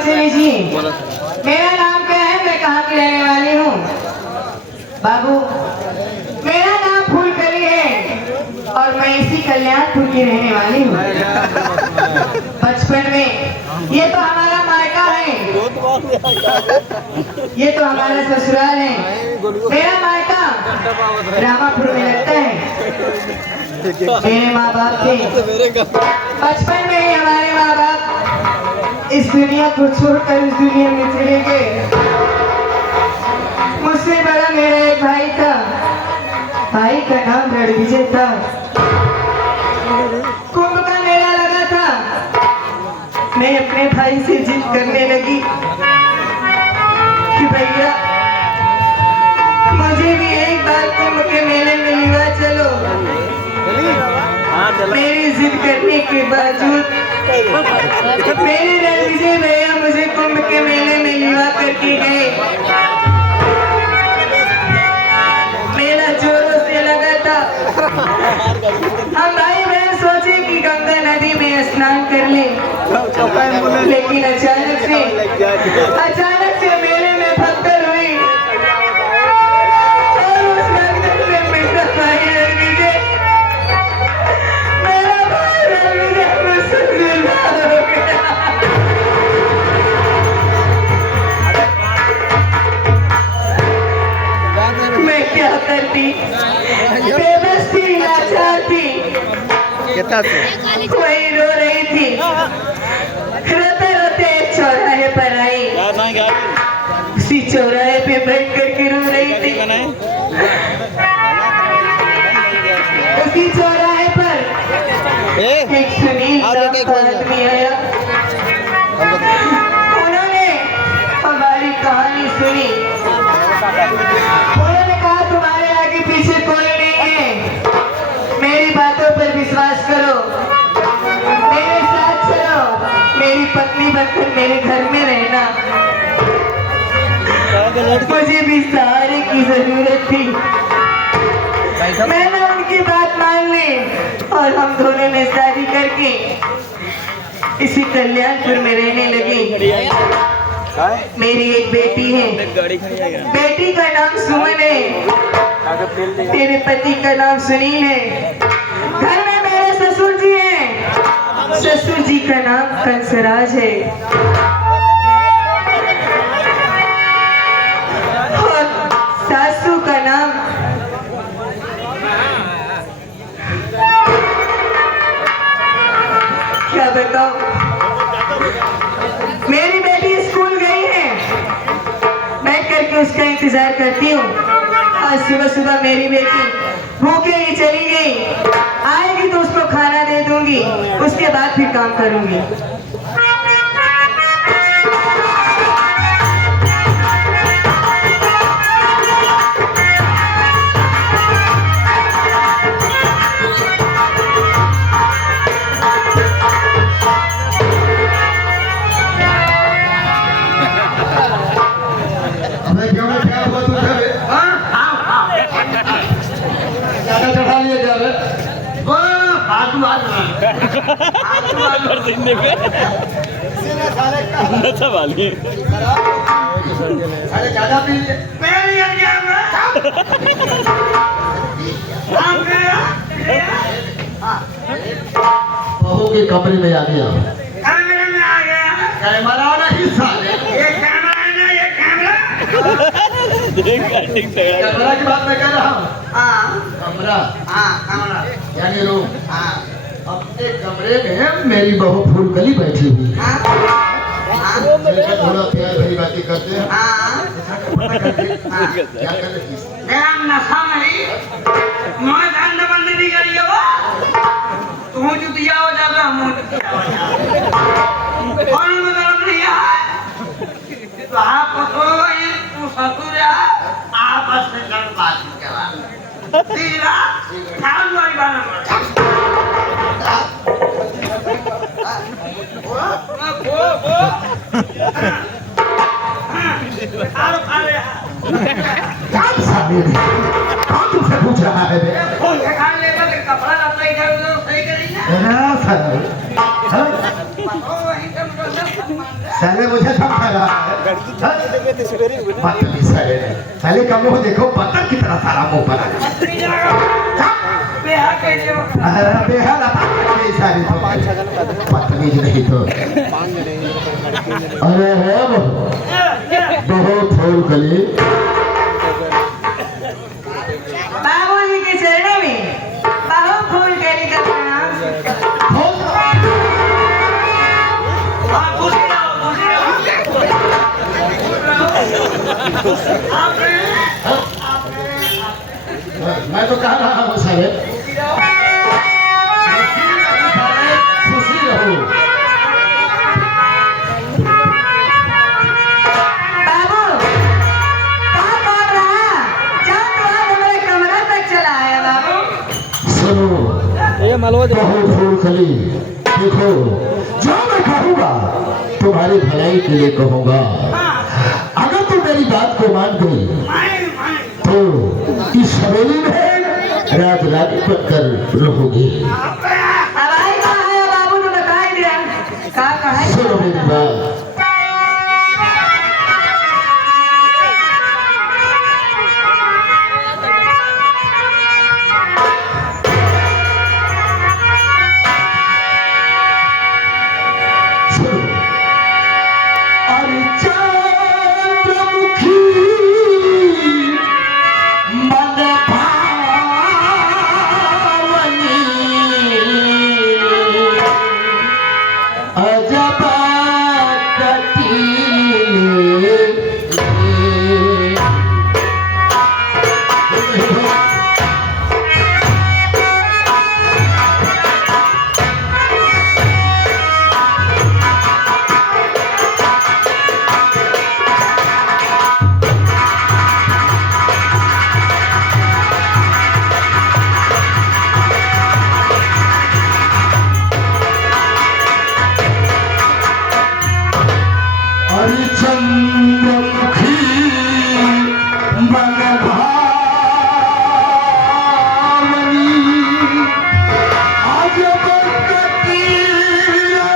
परिचय लीजिए। मेरा नाम क्या है, मैं कहाँ की रहने वाली हूँ? बाबू, मेरा नाम फूलकली है और मैं इसी कल्याणपुर की रहने वाली हूँ। बचपन में ये तो हमारा मायका है, ये तो हमारा ससुराल है। मेरा मायका रामापुर में लगता है। मेरे माँ बाप थे, बचपन में ही हमारे माँ बाप इस दुनिया को छोड़कर इस दुनिया में चले गए। मुझसे बड़ा मेरा एक भाई था, भाई का नाम रणविजय था। कुंभ का मेला लगा था, मैं अपने भाई से जिद करने लगी कि भैया मुझे भी एक बार कुंभ के मेले में लिवा चलो। मेरी जिद करने के बावजूद मेरे रणविजय भैया मुझे कुंभ के मेले में लिवा करके गए। मेला जोरों से लगा था। हम भाई बहन सोचे कि गंगा नदी में स्नान कर ले, लेकिन अचानक से मेले में भगदड़ हुई और उस भगदड़ से मेरा भाई रणविजय मुझसे जुदा हो गया। मैं क्या करती, बेबस थी, लाचार थी, वही रो रही थी। रोते रोते एक चौराहे पर आई, उसी चौराहे पे बैठ करके रो रही थी। उसी चौराहे पर एक सुनील नाम का आदमी आया। उन्होंने हमारी कहानी सुनी। उन्होंने कहा तुम्हारे आगे पीछे कोई नहीं है, मेरी बातों पर विश्वास करो, मेरे साथ चलो, मेरी पत्नी बनकर मेरे घर में रहना। मुझे भी सहारे की जरूरत थी। मैंने उनकी बात मान ली और हम दोनों ने शादी करके इसी कल्याणपुर में रहने लगे। मेरी एक बेटी है, बेटी का नाम सुमन है, मेरे पति का नाम सुनील है। घर में मेरे ससुर जी हैं, ससुर जी का नाम कंसराज है और सासू का नाम क्या बताओ। मेरी बेटी स्कूल गई है, बैठ करके उसका इंतजार करती हूँ। आज सुबह सुबह मेरी बेटी भूखे ही चली गई, आएगी तो उसको खाना दे दूंगी, उसके बाद फिर काम करूंगी। बहू के कमरे में आ गया, कैमरे में आ गया। कैमरा नहीं साले, ये कैमरा है ना, ये कैमरा। कैमरा की बात मैं कह रहा हूँ। कमरा, कमरा, यानी रूम। अपने कमरे में मेरी बहू फूलकली बैठी हुई है। थोड़ा प्यार भरी बातें करते हैं। क्या कर रही है? मेरा नशा नहीं, मैं धंधा बंद नहीं करी है वो। तू जो दिया हो जाता हम और मतलब नहीं है। तो आप तो ये तू ससुर है, आपस में जड़ बात के बाद तेरा काम वाली बात कौन तुमसे पूछ रहा है बे? कपड़ा लता इधर उधर सही करेंगे। साले मुझे बदतमीज साले साले का मुंह देखो बत्तख की तरह सारा मुंह पर आ गया। बेहाल सारी तो बदतमीज नहीं तो अरे है बहुत फूल कली बाबूजी के चरणों में बहुत फूल कली का प्रणाम। मैं तो कह रहा हूँ सारे खुशी रहो। बाबू कहाँ कौन रहा? जाओ तो आप हमारे कमरा तक चला आया बाबू। सुनो बहुत फूल खली देखो जो मैं कहूँगा तुम्हारी भलाई के लिए कहूँगा। अगर तुम मेरी बात को मान गई तो इस हवेली में राज राज कर रहोगे। हवाई कहाँ है बाबू तो बता ही दिया। कहाँ है? सुनो मेरी बात सुनो। अरे चंद्रमुखी मन भावनी अजब कटीले चंद्रमुखी मन भावनी अजब कटीले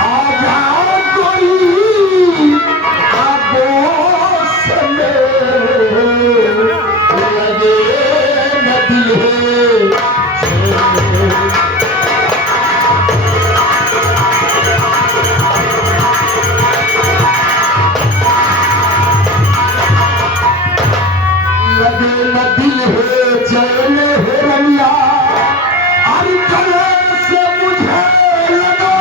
आजा कोई आगोश में लगे न दिल लगे न दिल है चैन है रमिया अरे गले से मुझे लगा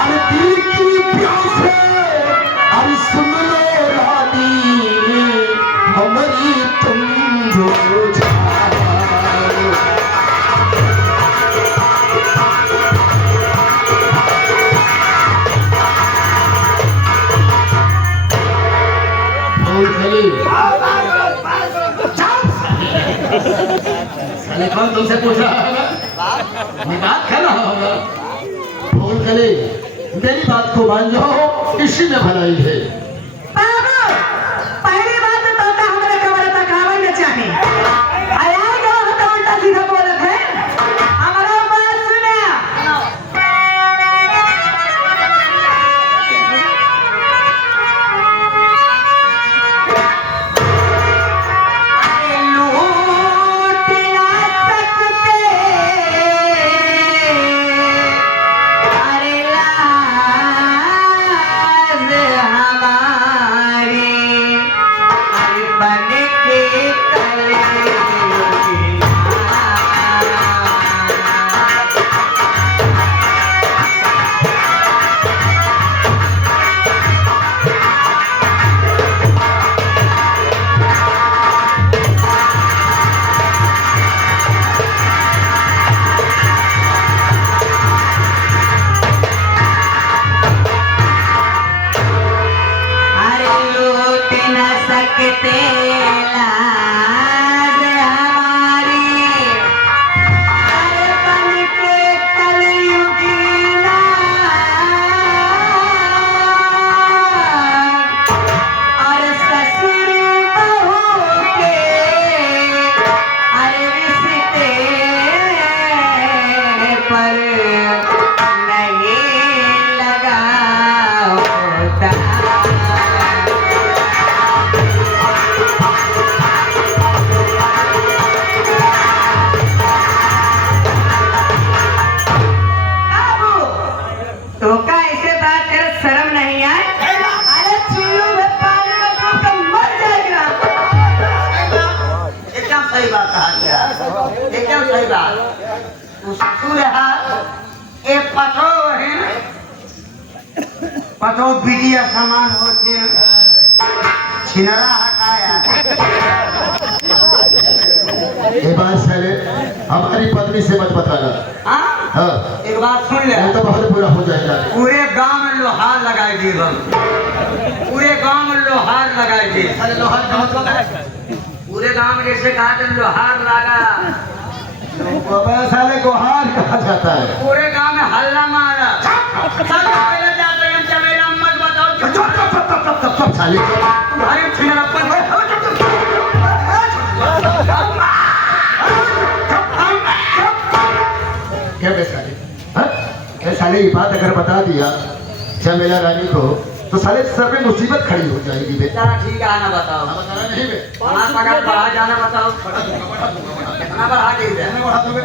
अरे दिल की प्यास है अरे सुन लो रानी हमारी तुम बुझा। साले कौन तुमसे पूछ रहा होगा? मैं बात कर रहा होगा। फोन करे मेरी बात को मान जाओ इसी में भलाई है। बाबू पहली बात तो तोता हमारे कमरे तक आवे न चाहे। आया जो तो उल्टा सीधा बोलत है। हमारा बात सुने। अरे लूट ना सकते अरे लाज हमारी पतो बिटिया समान होती छिनरा हटाया ये बात साले हमारी पत्नी से मत बताना। हाँ? हाँ, एक बात सुन ले, ये तो बहुत बुरा हो जाएगा। पूरे गांव में लोहार लगाई दी बम, पूरे गांव में लोहार लगाई दी। अरे लोहार का मतलब है? पूरे गांव में जैसे कहा था लोहार लगा, बाबा साले को हार कहा जाता है। पूरे गांव में हल्ला मारा। सब पहले जाते हैं चमेला मत बताओ सब साले तुम्हारे छिनरप्पन क्या बे साले? हाँ? ये साले ये बात अगर बता दिया चमेला रानी को तो साले सर में मुसीबत खड़ी हो जाएगी बे। चला ठीक है, आना बताओ। बताना नहीं बे। पगार बढ़ा जाना बताओ, कितना बढ़ा के दे? बढ़ा दोगे?